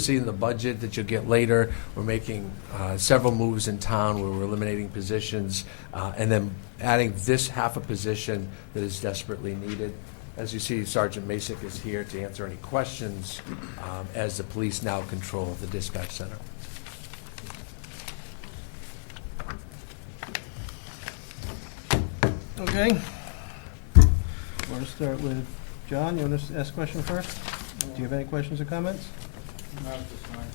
see in the budget that you'll get later, we're making several moves in town where we're eliminating positions and then adding this half a position that is desperately needed. As you see, Sergeant Masick is here to answer any questions as the police now control the dispatch center. Okay. Want to start with John? You want to ask a question first? Do you have any questions or comments? Not at this time.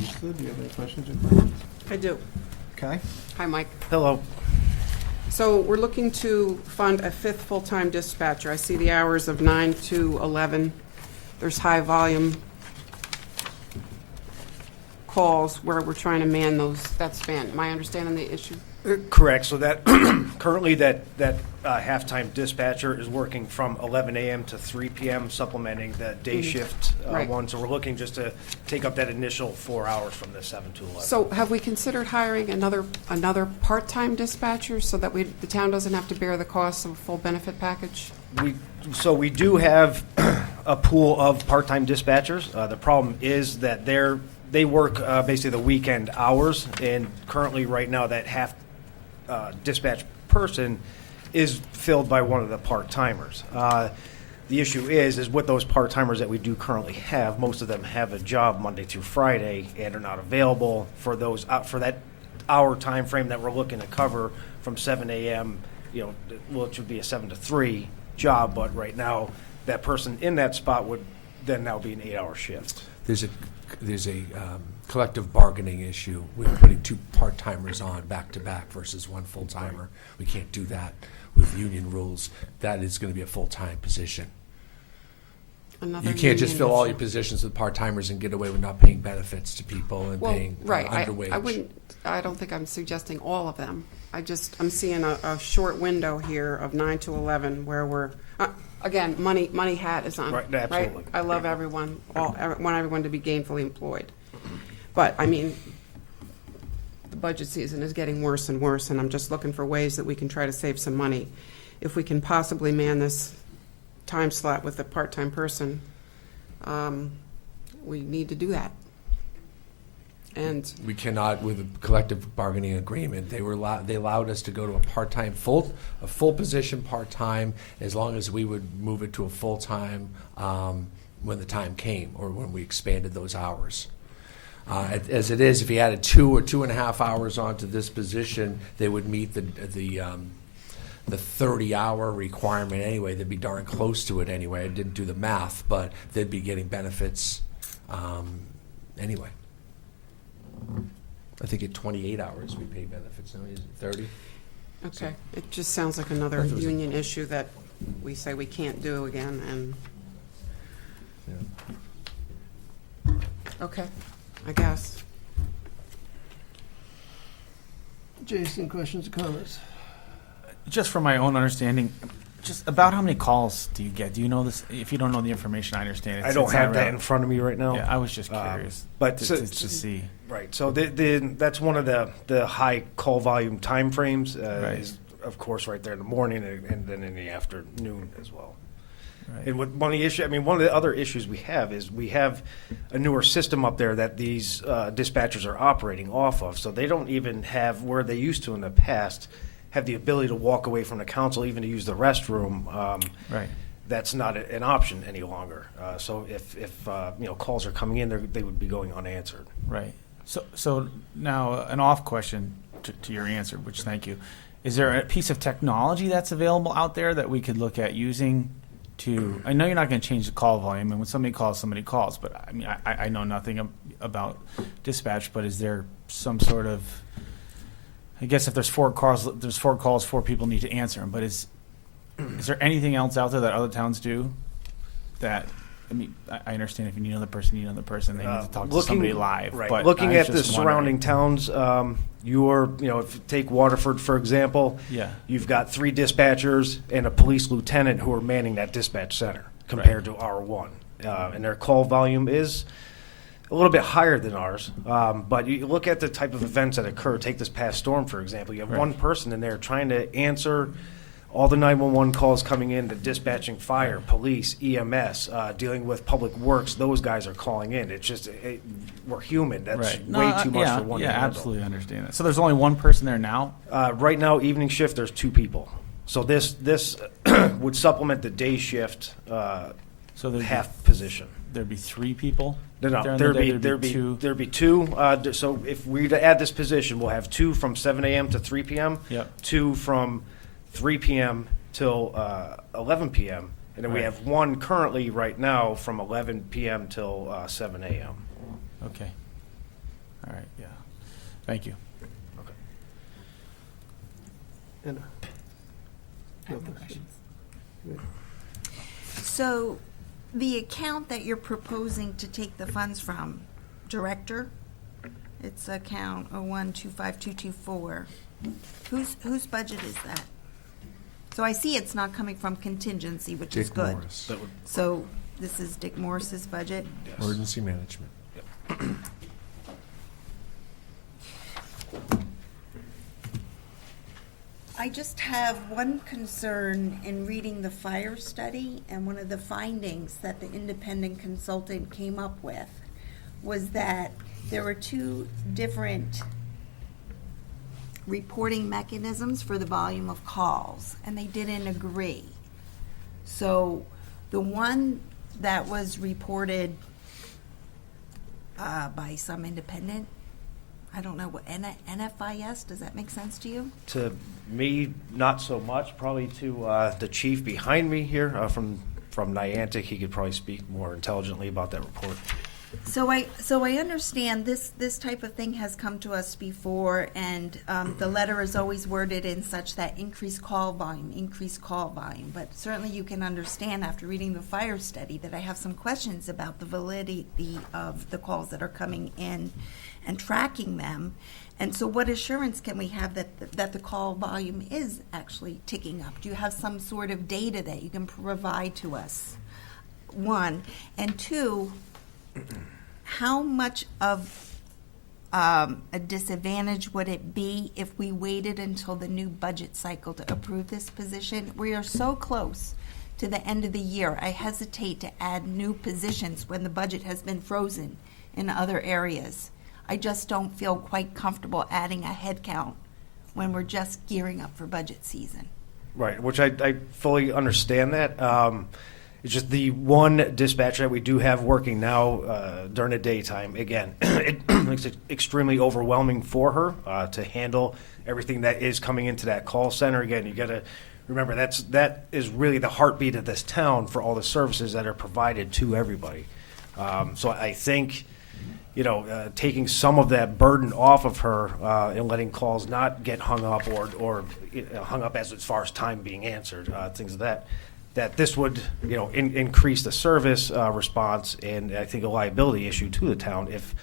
Lisa, do you have any questions or comments? I do. Okay. Hi, Mike. Hello. So we're looking to fund a fifth full-time dispatcher. I see the hours of 9 to 11. There's high-volume calls where we're trying to man that span. Am I understanding the issue? Correct. So that currently that halftime dispatcher is working from 11 a.m. to 3 p.m., supplementing the day shift Right. one. So we're looking just to take up that initial 4 hours from the 7 to 11. So have we considered hiring another part-time dispatcher so that the town doesn't have to bear the cost of a full benefit package? We do have a pool of part-time dispatchers. The problem is that they work basically the weekend hours, and currently right now that half dispatch person is filled by one of the part-timers. The issue is with those part-timers that we do currently have, most of them have a job Monday through Friday and are not available for those for that hour time frame that we're looking to cover from 7 a.m. It should be a 7 to 3 job, but right now that person in that spot would then now be an 8-hour shift. There's a collective bargaining issue with putting 2 part-timers on back-to-back versus 1 full-timer. We can't do that with union rules. That is going to be a full-time position. You can't just fill all your positions with part-timers and get away with not paying benefits to people and paying underwage. I don't think I'm suggesting all of them. I'm seeing a short window here of 9 to 11 where we're, again, money hat is on. Right, absolutely. Right? I love everyone, want everyone to be gainfully employed. But, I mean, the budget season is getting worse and worse, and I'm just looking for ways that we can try to save some money. If we can possibly man this time slot with a part-time person, we need to do that. And we cannot, with a collective bargaining agreement, they allowed us to go to a full position part-time, as long as we would move it to a full-time when the time came, or when we expanded those hours. As it is, if you added 2 or 2.5 hours onto this position, they would meet the 30-hour requirement anyway. They'd be darn close to it anyway. I didn't do the math, but they'd be getting benefits anyway. I think at 28 hours we pay benefits now. Is it 30? okay, So- it just sounds like another union issue that we say we can't do again. And Yeah. okay, I guess. Jason, questions or comments? Just from my own understanding, just about how many calls do you get? Do you know this? If you don't know the information, I understand. I don't have that in front of me right now. Yeah, I was just curious, but to see. Right. So that's one of the high call volume time frames. Right. Is of course right there in the morning and then in the afternoon as well. Right. And one of the other issues we have is we have a newer system up there that these dispatchers are operating off of. So they don't even have, where they used to in the past, have the ability to walk away from the council, even to use the restroom. Right. That's not an option any longer. So if calls are coming in, they would be going unanswered. Right. So now an off question to your answer, which thank you. Is there a piece of technology that's available out there that we could look at using to? I know you're not going to change the call volume, and when somebody calls. But I mean, I know nothing about dispatch. But is there some sort of? I guess if there's 4 calls, 4 people need to answer them. But is there anything else out there that other towns do? That I mean, I understand if you need another person, they need to talk to somebody live. Right. But Looking at the just surrounding towns, if you take Waterford, for example, Yeah. you've got 3 dispatchers and a police lieutenant who are manning that dispatch center compared to our one. And their call volume is a little bit higher than ours. But you look at the type of events that occur. Take this past storm, for example. You have Right. one person in there trying to answer all the 911 calls coming in, the dispatching fire, police, EMS, dealing with public works, those guys are calling in. It's just, we're human. That's Right. way No, too much yeah, for one yeah, to handle. absolutely understand that. So there's only one person there now? Right now, evening shift, there's 2 people. So this would supplement the day shift So there'd half position. there'd be 3 people? No, during the there'd day? be two. 2. So if we were to add this position, we'll have 2 from 7 a.m. to 3 p.m. Yep. 2 from 3 p.m. till 11 p.m. And then we Right. have 1 currently right now from 11 p.m. till 7 a.m. Okay. All right, yeah. Thank you. And, I have no questions. So, the account that you're proposing to take the funds from, Director, it's account 0125224. Whose budget is that? So I see it's not coming from contingency, which is Dick good. Morris, That would, So this is Dick Morris's budget? yes. emergency management. I just have one concern in reading the fire study, and one of the findings that the independent consultant came up with was that there were 2 different reporting mechanisms for the volume of calls, and they didn't agree. So the one that was reported by some independent, I don't know what, NFIS, does that make sense to you? To me, not so much. Probably to the chief behind me here from Niantic. He could probably speak more intelligently about that report. So I understand this type of thing has come to us before, and the letter is always worded in such that increased call volume. But certainly you can understand after reading the fire study that I have some questions about the validity of the calls that are coming in and tracking them. And so what assurance can we have that the call volume is actually ticking up? Do you have some sort of data that you can provide to us? 1. And 2, how much of a disadvantage would it be if we waited until the new budget cycle to approve this position? We are so close to the end of the year. I hesitate to add new positions when the budget has been frozen in other areas. I just don't feel quite comfortable adding a head count when we're just gearing up for budget season. Right, which I fully understand that. It's just the one dispatcher that we do have working now during the daytime. Again, it's extremely overwhelming for her to handle everything that is coming into that call center. Again, you got to remember that is really the heartbeat of this town for all the services that are provided to everybody. So I think, taking some of that burden off of her and letting calls not get hung up or hung up as far as time being answered, things of that this would, increase the service response and I think a liability issue to the town if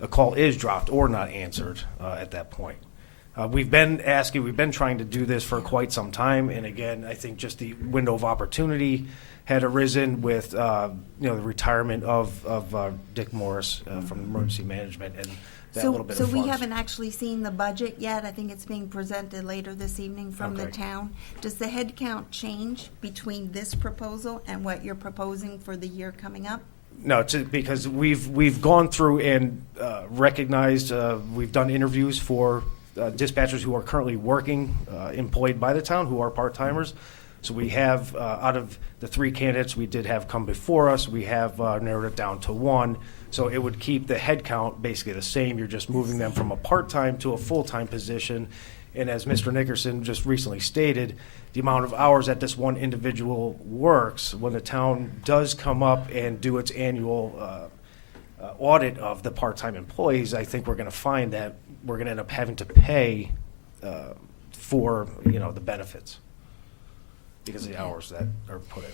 a call is dropped or not answered at that point. We've been trying to do this for quite some time, and again, I think just the window of opportunity had arisen with the retirement of Dick Morris from emergency management and that little bit So of we funds. haven't actually seen the budget yet. I think it's being presented later this evening from the Okay. town. Does the head count change between this proposal and what you're proposing for the year coming up? No, it's because we've gone through and recognized, we've done interviews for dispatchers who are currently working, employed by the town, who are part-timers. So we have, out of the 3 candidates we did have come before us, we have narrowed it down to 1. So it would keep the head count basically the same. You're just moving them from a part-time to a full-time position. And as Mr. Nickerson just recently stated, the amount of hours that this one individual works, when the town does come up and do its annual audit of the part-time employees, I think we're going to find that we're going to end up having to pay for, the benefits because of the hours that are put in.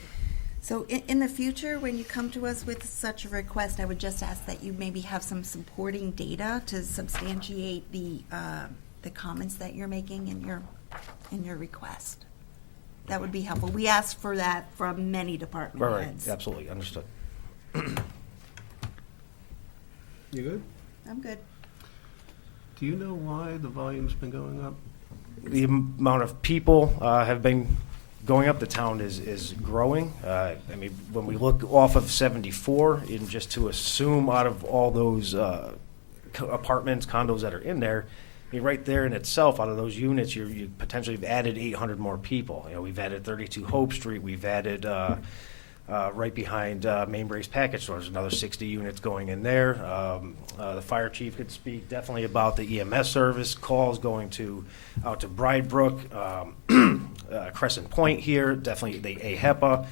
So in the future, when you come to us with such a request, I would just ask that you maybe have some supporting data to substantiate the comments that you're making in your request. That would be helpful. We ask for that from many department Right, heads. absolutely, understood. You good? I'm good. Do you know why the volume's been going up? The amount of people have been going up the town is growing. I mean, when we look off of 74, and just to assume out of all those apartments, condos that are in there, I mean, right there in itself, out of those units, you potentially have added 800 more people. You know, we've added 32 Hope Street. We've added right behind Main Brace Package Stores, another 60 units going in there. The fire chief could speak definitely about the EMS service calls going out to Bridebrook, Crescent Point here, definitely the AHEPA.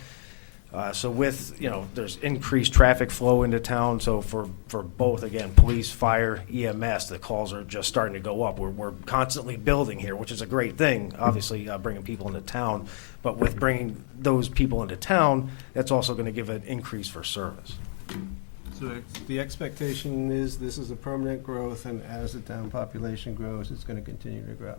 So with, there's increased traffic flow into town, so for both, again, police, fire, EMS, the calls are just starting to go up. We're constantly building here, which is a great thing, obviously, bringing people into town. But with bringing those people into town, that's also going to give an increase for service. So the expectation is this is a permanent growth, and as the town population grows, it's going to continue to grow.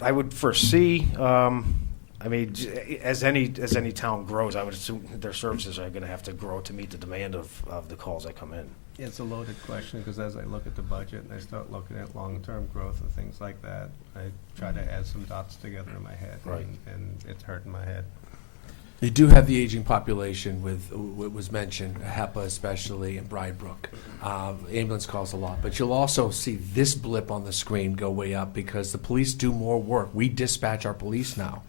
I would foresee, I mean, as any town grows, I would assume their services are going to have to grow to meet the demand of the calls that come in. It's a loaded question, because as I look at the budget and I start looking at long-term growth and things like that, I try to add some dots together in my head. Right. And it's hurting my head. You do have the aging population with what was mentioned, HEPA especially, and Bridebrook. Ambulance calls a lot. But you'll also see this blip on the screen go way up because the police do more work. We dispatch our police now.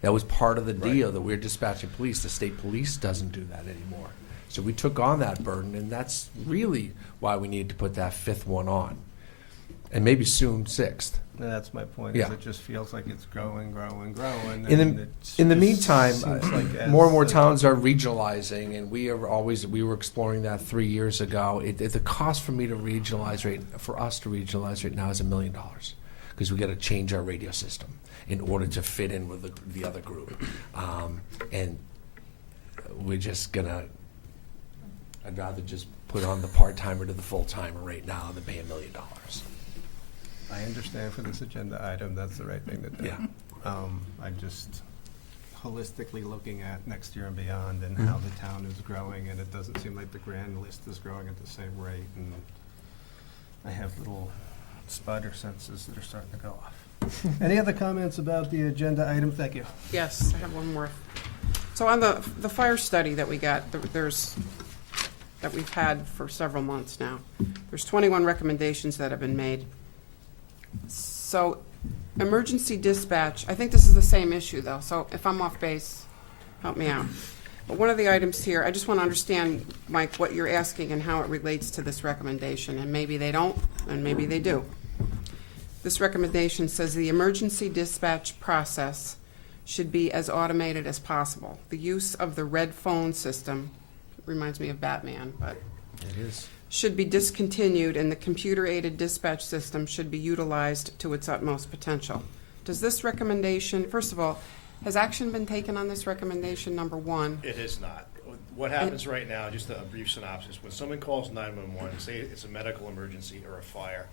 That was part of the deal, that we're dispatching police. The state police doesn't do that anymore. So we took on that burden, and that's really why we need to put that fifth one on. And maybe soon sixth. And that's my point, Yeah. is it just feels like it's growing. In the meantime, more and more as towns are regionalizing, and we were exploring that 3 years ago. The cost for us to regionalize right now is $1 million, because we got to change our radio system in order to fit in with the other group. And we're just I'd rather just put on the part-timer to the full-timer right now than pay $1 million. I understand for this agenda item, that's the right thing to do. Yeah. I'm just holistically looking at next year and beyond and how the town is growing, and it doesn't seem like the grand list is growing at the same rate, and I have little spider senses that are starting to go off. Any other comments about the agenda item? Thank you. Yes, I have one more. So on the fire study that we got, that we've had for several months now, there's 21 recommendations that have been made. So emergency dispatch, I think this is the same issue though, so if I'm off base, help me out. But one of the items here, I just want to understand, Mike, what you're asking and how it relates to this recommendation, and maybe they don't, and maybe they do. This recommendation says the emergency dispatch process should be as automated as possible. The use of the red phone system, reminds me of Batman, but It is. should be discontinued, and the computer-aided dispatch system should be utilized to its utmost potential. Does this recommendation, first of all, has action been taken on this recommendation, number one? It is not. What happens right now, just a brief synopsis, when someone calls 911, say it's a medical emergency or a fire,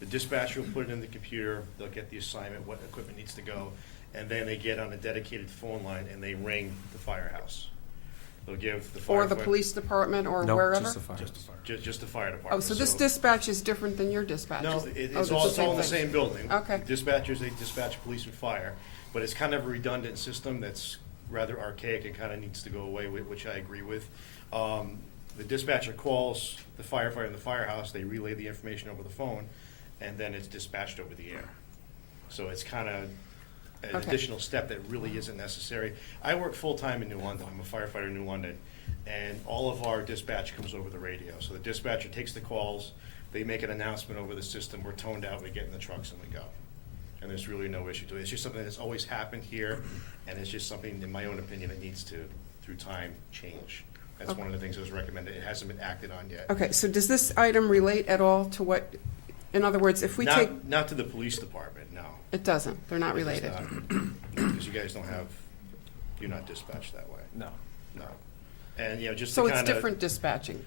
the dispatcher will put it in the computer, they'll get the assignment, what equipment needs to go, and then they get on a dedicated phone line and they ring the firehouse. They'll give the Or the firefighter- police department or No, wherever? just the fire. Just the fire Oh, department. so this dispatch is different than your dispatch? No, Oh, it's all in the thing. same building. Okay. Dispatchers, they dispatch police and fire, but it's kind of a redundant system that's rather archaic and kind of needs to go away, which I agree with. The dispatcher calls the firefighter in the firehouse, they relay the information over the phone, and then it's dispatched over the air. So it's kind of an Okay. additional step that really isn't necessary. I work full-time in New London, I'm a firefighter in New London, and all of our dispatch comes over the radio. So the dispatcher takes the calls, they make an announcement over the system, we're toned out, we get in the trucks and we go. And there's really no issue to it. It's just something that's always happened here, and it's just something, in my own opinion, that needs to, through time, change. That's one of the things that was recommended. It hasn't been acted on yet. Okay, so does this item relate at all to what, in other words, if we take, Not to the police department, no. it doesn't, they're not related? Because you guys don't have, you're not dispatched that way. No. No. And, just So to it's kind of. different dispatching?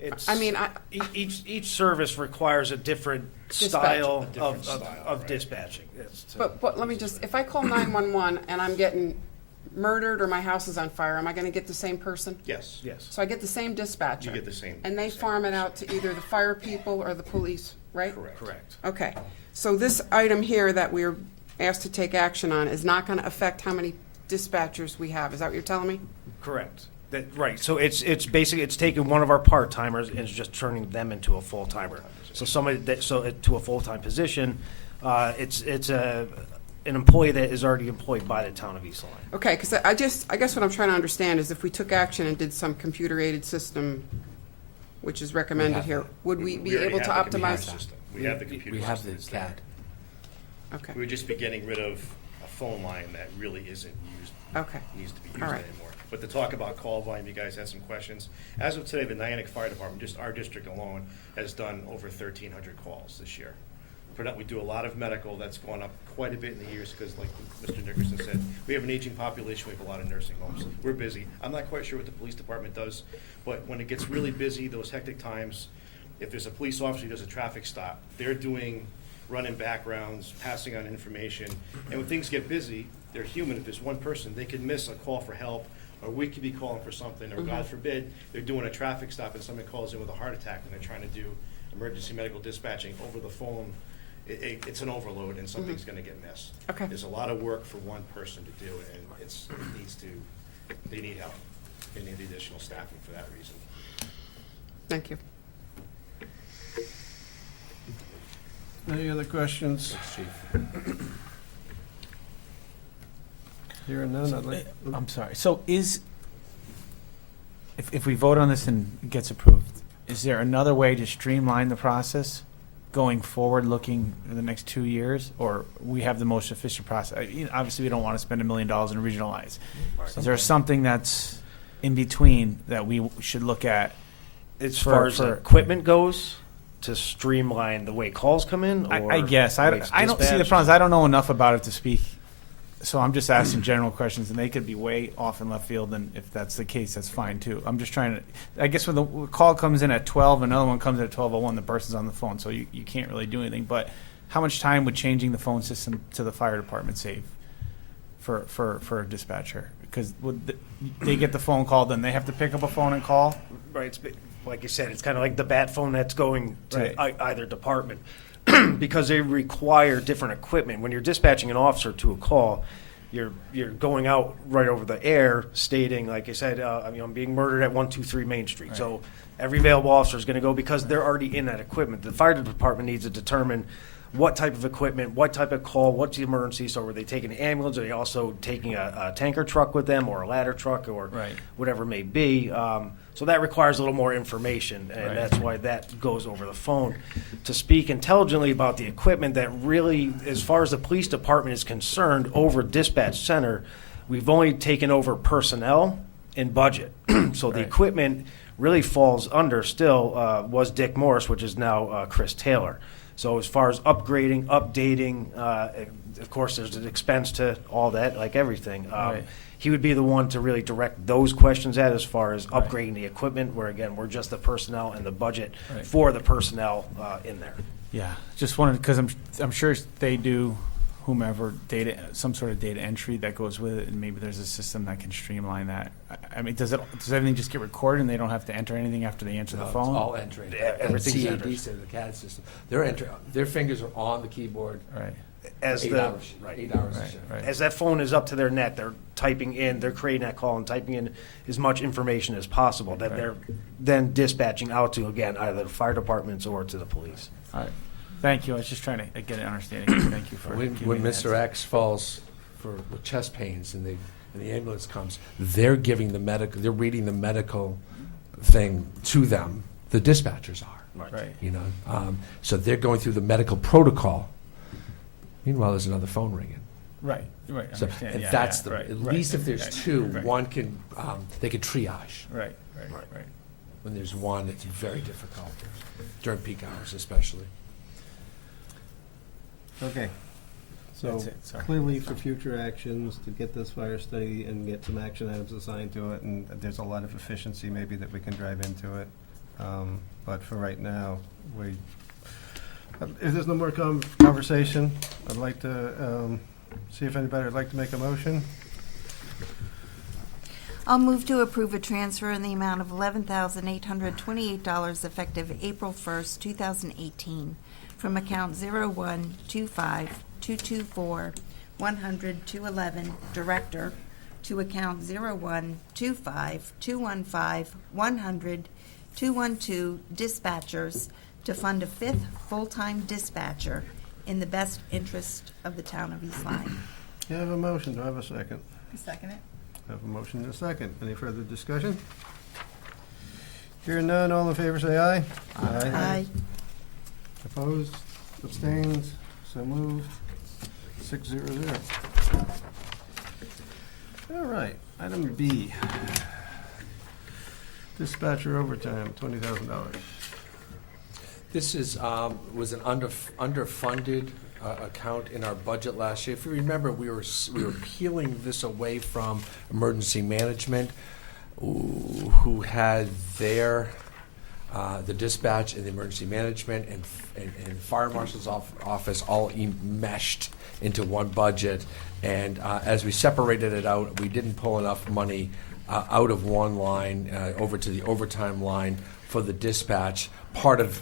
It's, I mean, each service requires a different Dispatch. style A different of style, right. dispatching. It's, But let me just, if I call 911 and I'm getting murdered or my house is on fire, am I going to get the same person? Yes. yes. So I get the same dispatcher? You get the same. And they same farm it person. out to either the fire people or the police, right? Correct. Correct. Okay, so this item here that we're asked to take action on is not going to affect how many dispatchers we have. Is that what you're telling me? Correct. Right, so it's basically, it's taking one of our part-timers and it's just turning them into a full-timer. So to a full-time position, it's an employee that is already employed by the town of East Lyme. Okay, because I guess what I'm trying to understand is if we took action and did some computer-aided system, which is recommended here, would we be already able to have the computer optimize? system. We have the computer We have the system. CAD. Okay, We would just be getting rid of a phone line that really isn't used, okay, needs to be used All right. anymore. But to talk about call volume, you guys had some questions. As of today, the Niantic Fire Department, just our district alone, has done over 1,300 calls this year. We do a lot of medical. That's gone up quite a bit in the years because, like Mr. Nickerson said, we have an aging population. We have a lot of nursing homes. We're busy. I'm not quite sure what the police department does, but when it gets really busy, those hectic times, if there's a police officer who does a traffic stop, they're doing running backgrounds, passing on information. And when things get busy, they're human. If there's one person, they could miss a call for help, or we could be calling for something, or God forbid, they're doing a traffic stop and someone calls in with a heart attack and they're trying to do emergency medical dispatching over the phone. It's an overload and something's gonna get missed. Okay. There's a lot of work for one person to do, and they need help. They need additional staffing for that reason. thank you. Any other questions? Thanks, Chief. Hearing none, I'd like. I'm sorry. So if we vote on this and it gets approved, is there another way to streamline the process going forward, looking in the next 2 years, or we have the most efficient process? Obviously, we don't want to spend $1 million and regionalize. Is there something that's in between that we should look at? As For- far as for- equipment goes, to streamline the way calls come in, or I guess. I the way it's don't see the dispatched? problems. I don't know enough about it to speak. So I'm just asking general questions, and they could be way off in left field, and if that's the case, that's fine too. I'm just trying to, I guess when the call comes in at 12, another one comes at 12:01, the person's on the phone, so you can't really do anything. But how much time would changing the phone system to the fire department save for a dispatcher? Because they get the phone call, then they have to pick up a phone and call? Right, it's, like you said, it's kind of like the bat phone that's going to Right. either department. Because they require different equipment. When you're dispatching an officer to a call, you're going out right over the air stating, like I said, I'm being murdered at 123 Main Street. Right. So every available officer is going to go because they're already in that equipment. The fire department needs to determine what type of equipment, what type of call, what's the emergency. So are they taking an ambulance? Are they also taking a tanker truck with them, or a ladder truck, or Right. whatever it may be? So that requires a little more information, and Right. that's why that goes over the phone. To speak intelligently about the equipment that really, as far as the police department is concerned, over dispatch center, we've only taken over personnel and budget. So the Right. equipment really falls under still was Dick Morris, which is now Chris Taylor. So as far as upgrading, updating, of course, there's an expense to all that, like everything. Right. He would be the one to really direct those questions at, as far as Right. upgrading the equipment, where again, we're just the personnel and the budget Right. for the personnel in there. Yeah, just wanted, because I'm sure they do whomever some sort of data entry that goes with it, and maybe there's a system that can streamline that. I mean, does everything just get recorded and they don't have to enter anything after they answer the No, phone? It's all entering. Everything's CAD entered. said the CAD system. Their fingers are on the keyboard. Right, As 8 the hours. right. 8 hours a right, shift. right. As that phone is up to their neck, they're typing in, they're creating that call and typing in as much information as possible that Right. they're then dispatching out to, again, either the fire departments or to the police. All right. Thank you. I was just trying to get an understanding. Thank you for When giving me Mr. that. X falls with chest pains and the ambulance comes, they're giving they're reading the medical thing to them. The dispatchers are. Right. You know, so they're going through the medical protocol. Meanwhile, there's another phone ringing. Right. Right. So, Understand. and Yeah, that's yeah, right, at right, least if there's right, two, right, one can they can triage. Right. Right. Right. When there's one, it's very difficult during peak hours, especially. Okay. So That's it, sorry. clearly for future actions, to get this fire study and get some action items assigned to it, and there's a lot of efficiency maybe that we can drive into it. But for right now, if there's no more conversation, I'd like to see if anybody would like to make a motion. I'll move to approve a transfer in the amount of $11,828 effective April 1st, 2018, from account 0125224 100-211, Director, to account 0125-215-100-212, Dispatchers, to fund a 5th full-time dispatcher in the best interest of the town of East Lyme. You have a motion, do I have a second? Second it. I have a motion and a second. Any further discussion? Hearing none, all in favor say aye. Aye. Opposed, abstained, so moved, 600. All right, item B. Dispatcher overtime, $20,000. This is, was an underfunded account in our budget last year. If you remember, we were peeling this away from emergency management, who had their, the dispatch and the emergency management and fire marshal's office all meshed into one budget. And as we separated it out, we didn't pull enough money out of one line over to the overtime line for the dispatch. Part of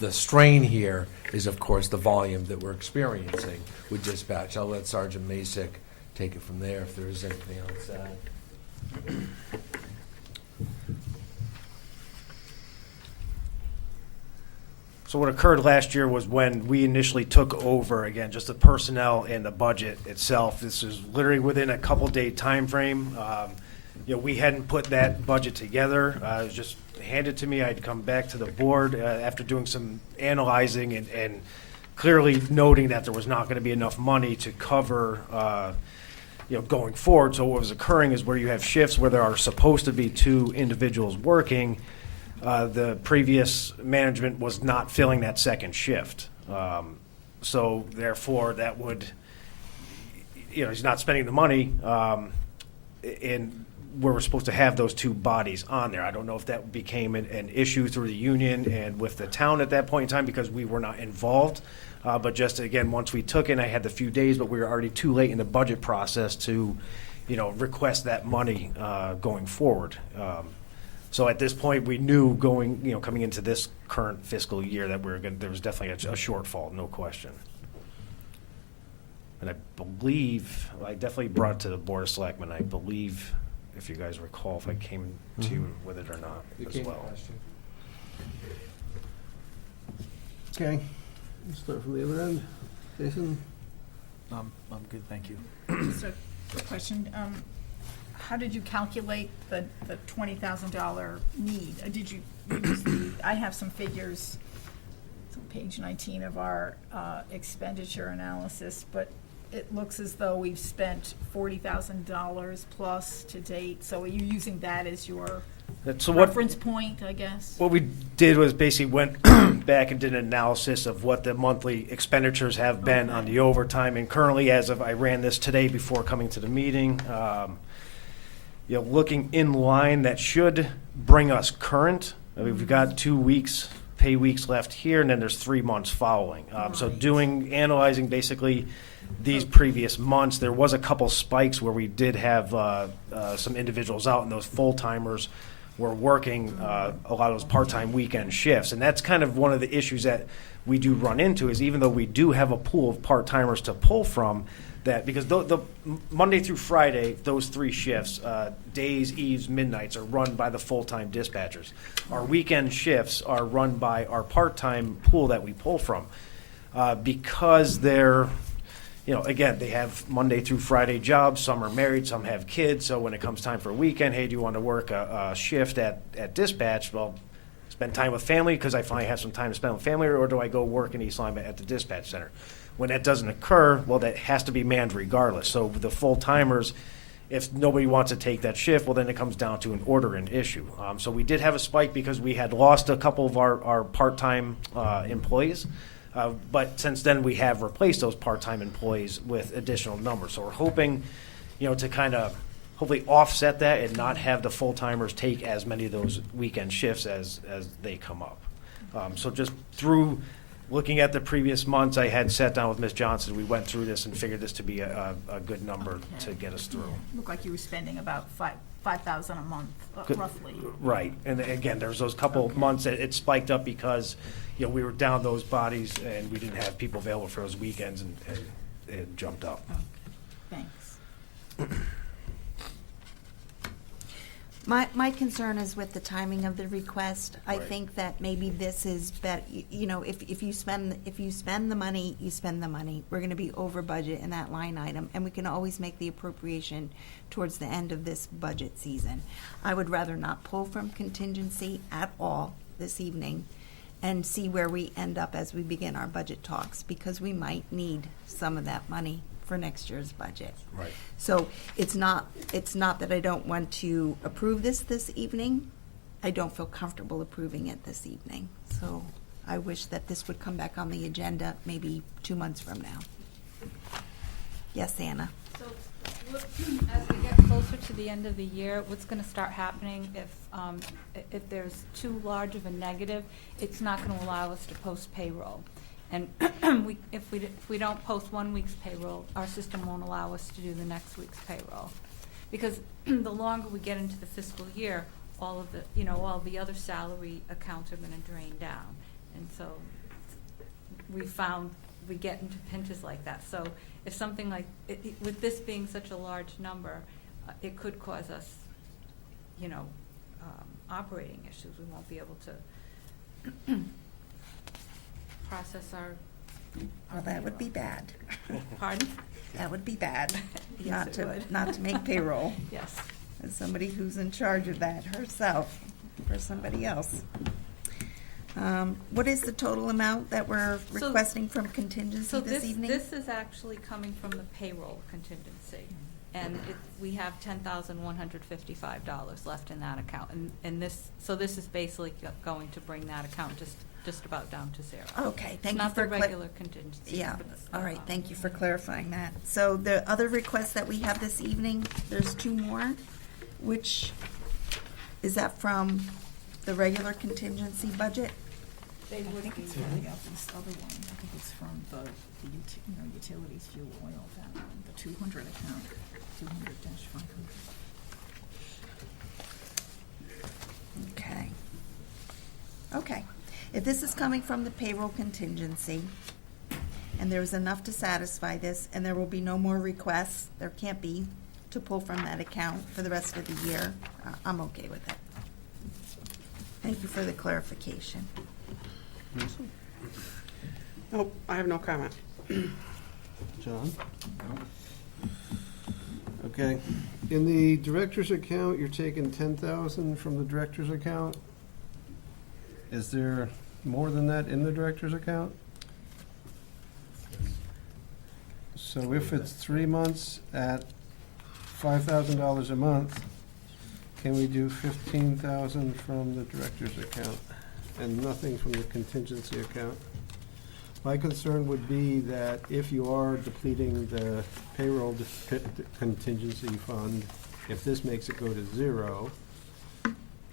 the strain here is, of course, the volume that we're experiencing with dispatch. I'll let Sergeant Masick take it from there if there is anything else to add. So what occurred last year was when we initially took over, again, just the personnel and the budget itself. This is literally within a couple-day time frame. We hadn't put that budget together. It was just handed to me. I'd come back to the board after doing some analyzing and clearly noting that there was not going to be enough money to cover going forward. So what was occurring is where you have shifts where there are supposed to be 2 individuals working, the previous management was not filling that second shift. So therefore, that would, he's not spending the money in where we're supposed to have those 2 bodies on there. I don't know if that became an issue through the union and with the town at that point in time because we were not involved. But just, again, once we took it, I had the few days, but we were already too late in the budget process to, request that money going forward. So at this point, we knew coming into this current fiscal year that there was definitely a shortfall, no question. And I believe, I definitely brought it to the Board of Selectmen, I believe, if you guys recall, if I came to you with it or not as well. Okay, let's start from the other end. Jason? I'm good, thank you. Just a quick question. How did you calculate the $20,000 need? Did you use I have some figures, it's on page 19 of our expenditure analysis, but it looks as though we've spent $40,000 plus to date. So are you using that as your reference point, I guess? What we did was basically went back and did an analysis of what the monthly expenditures have been on the overtime. And currently, as of I ran this today before coming to the meeting, looking in line, that should bring us current. I mean, we've got 2 weeks, pay weeks left here, and then there's 3 months following. So analyzing basically these previous months, there was a couple spikes where we did have some individuals out, and those full-timers were working a lot of those part-time weekend shifts. And that's kind of one of the issues that we do run into is even though we do have a pool of part-timers to pull from, that because the Monday through Friday, those 3 shifts, days, eves, midnights, are run by the full-time dispatchers. Our weekend shifts are run by our part-time pool that we pull from. Because they're, again, they have Monday through Friday jobs. Some are married, some have kids. So when it comes time for a weekend, hey, do you want to work a shift at dispatch? Well, spend time with family because I finally have some time to spend with family, or do I go work in East Lyme at the dispatch center? When that doesn't occur, well, that has to be manned regardless. So the full-timers, if nobody wants to take that shift, well, then it comes down to an order-in issue. So we did have a spike because we had lost a couple of our part-time employees. But since then, we have replaced those part-time employees with additional numbers. So we're hoping, to kind of hopefully offset that and not have the full-timers take as many of those weekend shifts as they come up. So just through looking at the previous months, I had sat down with Ms. Johnson. We went through this and figured this to be a good number to get us through. Looked like you were spending about $5,000 a month, roughly. Right, and again, there's those couple months that it spiked up because we were down those bodies and we didn't have people available for those weekends, and it jumped up. Thanks. My concern is with the timing of the request. I Right. think that maybe this is you know, if you spend the money, you spend the money. We're gonna be over budget in that line item, and we can always make the appropriation towards the end of this budget season. I would rather not pull from contingency at all this evening and see where we end up as we begin our budget talks, because we might need some of that money for next year's budget. Right. So it's not that I don't want to approve this evening. I don't feel comfortable approving it this evening. So I wish that this would come back on the agenda maybe 2 months from now. Yes, Anna? So, as we get closer to the end of the year, what's gonna start happening if there's too large of a negative, it's not gonna allow us to post payroll. And if we don't post 1 week's payroll, our system won't allow us to do the next week's payroll. Because the longer we get into the fiscal year, all the other salary accounts are gonna drain down. And so we found we get into pinches like that. So if something like, with this being such a large number, it could cause us, operating issues. We won't be able to process our Well, that would be bad. Pardon? That would be bad. Yes, it would. Not to make payroll. Yes. As somebody who's in charge of that herself for somebody else. What is the total amount that we're So- requesting from contingency So this evening? this is actually coming from the payroll contingency. And we have $10,155 left in that account. And this is basically going to bring that account just about down to zero. Okay, thank you Not for the regular contingency. Yeah, all right, thank you for clarifying that. So the other requests that we have this evening, there's 2 more, which, is that from the regular contingency budget? I think it's really out this other one. I think it's from the utilities, fuel, oil, that one, the 200 account, 200-500. Okay. Okay. If this is coming from the payroll contingency, and there's enough to satisfy this, and there will be no more requests, there can't be, to pull from that account for the rest of the year, I'm okay with it. Thank you for the clarification. Nope, I have no comment. John? Okay, in the director's account, you're taking 10,000 from the director's account? Is there more than that in the director's account? So if it's 3 months at $5,000 a month, can we do 15,000 from the director's account and nothing from the contingency account? My concern would be that if you are depleting the payroll contingency fund, if this makes it go to zero,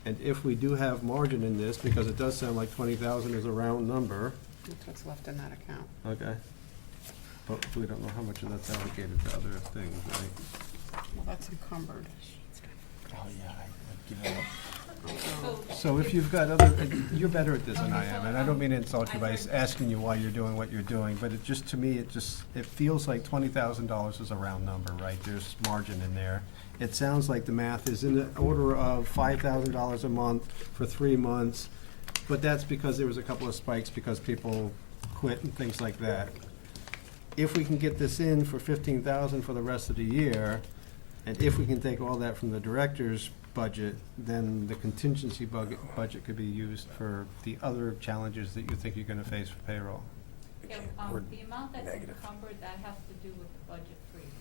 and if we do have margin in this, because it does sound like 20,000 is a round number, That's what's left in that account. okay. But we don't know how much of that's allocated to other things, right? Well, that's encumbered. Oh, yeah, I've given up. So if you've got other, you're better at this than I am, and I don't mean to insult you by asking you why you're doing what you're doing, but it just, to me, it feels like $20,000 is a round number, right? There's margin in there. It sounds like the math is in the order of $5,000 a month for 3 months, but that's because there was a couple of spikes because people quit and things like that. If we can get this in for 15,000 for the rest of the year, and if we can take all that from the director's budget, then the contingency budget could be used for the other challenges that you think you're gonna face for payroll. Yeah, the amount that's encumbered, that has to do with the budget freeze.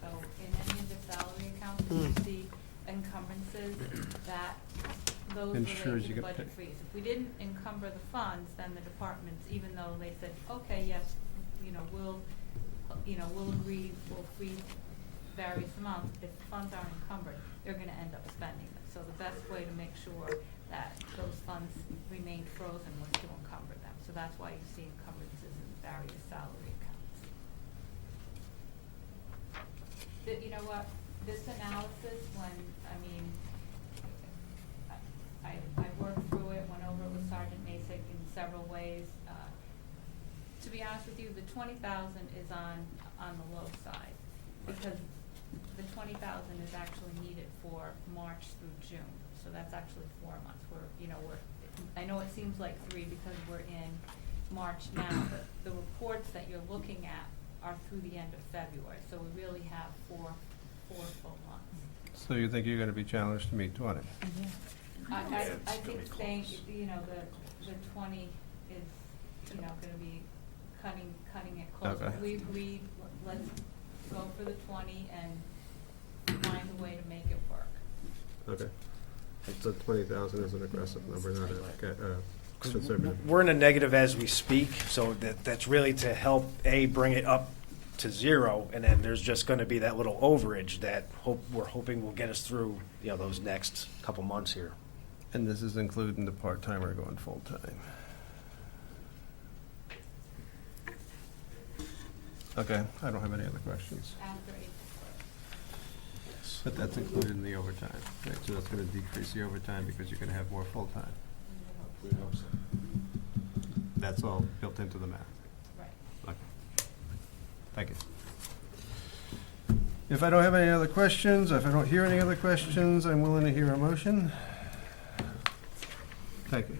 So in any of the salary accounts, you see encumbrances, those Ensures relate you to the get budget paid. freeze. If we didn't encumber the funds, then the departments, even though they said, okay, yes, we'll agree, we'll freeze various amounts, if the funds aren't encumbered, they're gonna end up spending them. So the best way to make sure that those funds remain frozen was to encumber them. So that's why you see encumbrances in various salary accounts. You know what, this analysis, I worked through it, went over it with Sergeant Masick in several ways. To be honest with you, the 20,000 is on on the low side, because the 20,000 is actually needed for March through June, so that's actually 4 months. I know it seems like 3 because we're in March now, but the reports that you're looking at are through the end of February, so we really have four full months. So you think you're gonna be challenged to meet 20? I it's think gonna be saying, close. the 20 is, gonna be cutting it close. Okay. Let's go for the 20 and find a way to make it work. Okay. So 20,000 is an aggressive number, not a conservative. We're in a negative as we speak, so that's really to help, bring it up to 0, and then there's just gonna be that little overage that we're hoping will get us through, those next couple months here. And this is including the part-timer going full-time. Okay, I don't have any other questions. After April 1st. But that's included in the overtime, right? So that's gonna decrease the overtime because you're gonna have more full-time. We hope so. That's all built into the math. Right. Okay. Thank you. If I don't have any other questions, if I don't hear any other questions, I'm willing to hear a motion. Thank you.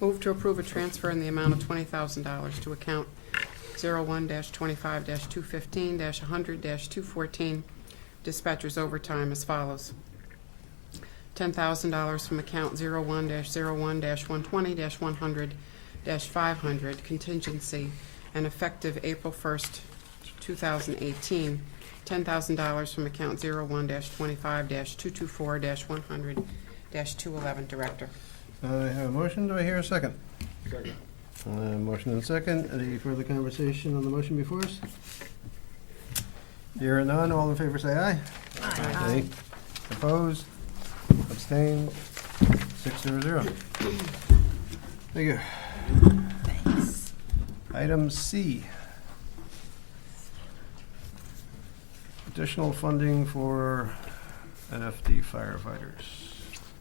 Move to approve a transfer in the amount of $20,000 to account 01-25-215-100-214, dispatchers overtime as follows. $10,000 from account 01-01-120-100-500, contingency, and effective April 1st, 2018. $10,000 from account 01-25-224-100-211, director. I have a motion. Do I hear a second? Second. Motion and second. Any further conversation on the motion before us? Hearing none, all in favor say aye. Aye. Opposed? Abstained? 600. Thank you. Thanks. Item C. Additional funding for NFD firefighters.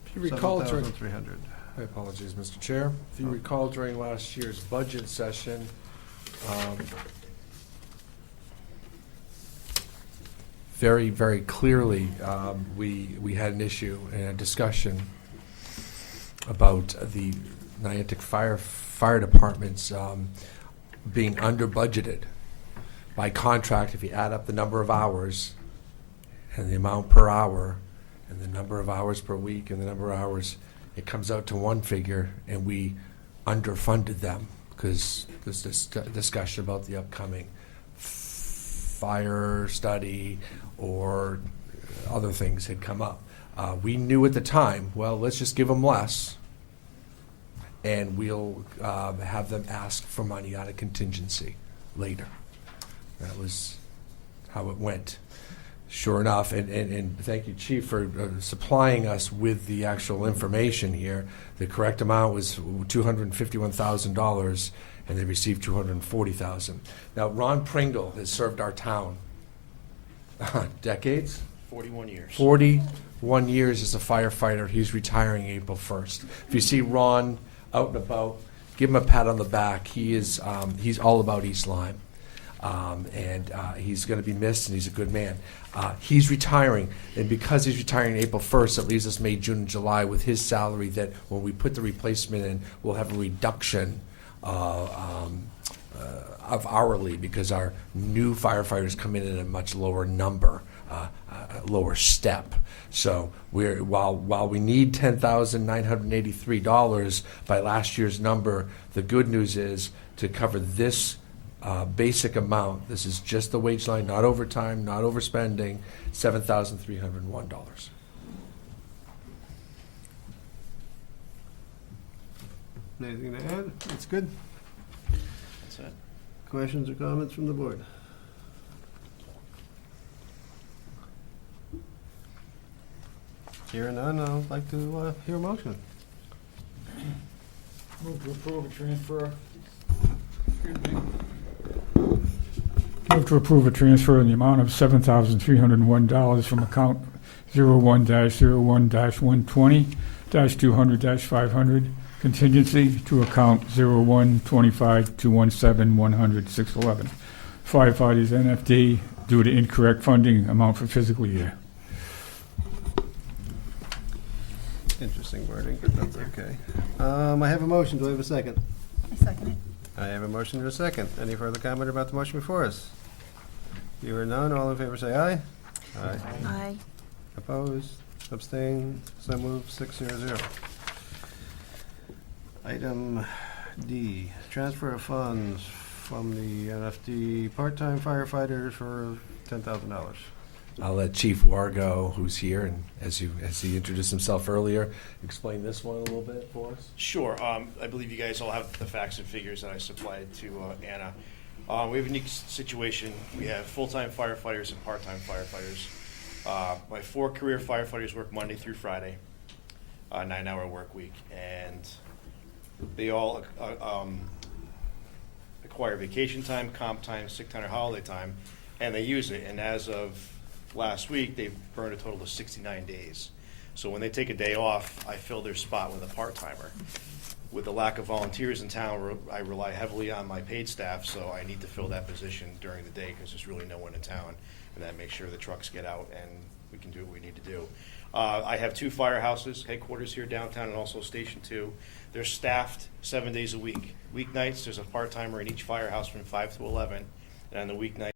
If you recall during, 7,300. my apologies, Mr. Chair. If you recall during last year's budget session, very, very clearly, we had an issue and a discussion about the Niantic fire departments being under budgeted by contract. If you add up the number of hours and the amount per hour and the number of hours per week and the number of hours, it comes out to one figure, and we underfunded them because there's this discussion about the upcoming fire study or other things had come up. We knew at the time, well, let's just give them less, and we'll have them ask for money out of contingency later. That was how it went. Sure enough, and thank you, Chief, for supplying us with the actual information here. The correct amount was $251,000, and they received $240,000. Now, Ron Pringle has served our town decades. 41 years. 41 years as a firefighter. He's retiring April 1st. If you see Ron out and about, give him a pat on the back. He's all about East Lyme. And he's going to be missed, and he's a good man. He's retiring, and because he's retiring April 1st, it leaves us May, June, and July with his salary that when we put the replacement in, we'll have a reduction of hourly because our new firefighters come in at a much lower number, lower step. So while we need $10,983 by last year's number, the good news is to cover this basic amount. This is just the wage line, not overtime, not overspending, $7,301. Anything to add? That's good. That's it. Questions or comments from the board? Hearing none, I'd like to hear a motion. Move to approve a transfer. Move to approve a transfer in the amount of $7,301 from account 01-01-120-200-500, contingency to account 01-25-217-100-611. Firefighters NFD due to incorrect funding amount for fiscal year. Interesting wording, but that's okay. I have a motion. Do I have a second? I second it. I have a motion and a second. Any further comment about the motion before us? You are none. All in favor say aye. Aye. Aye. Opposed? Abstain? So moved, 600. Item D, transfer of funds from the NFD part-time firefighters for $10,000. I'll let Chief Wargo, who's here, and as he introduced himself earlier, explain this one a little bit for us. Sure. I believe you guys all have the facts and figures that I supplied to Anna. We have a unique situation. We have full-time firefighters and part-time firefighters. My 4 career firefighters work Monday through Friday, 9-hour work week, and they all acquire vacation time, comp time, sick time, or holiday time, and they use it. And as of last week, they've burned a total of 69 days. So when they take a day off, I fill their spot with a part-timer. With the lack of volunteers in town, I rely heavily on my paid staff, so I need to fill that position during the day because there's really no one in town. And that makes sure the trucks get out and we can do what we need to do. I have 2 firehouses, headquarters here downtown and also Station 2. They're staffed 7 days a week. Weeknights, there's a part-timer in each firehouse from 5 to 11. And on the weeknight,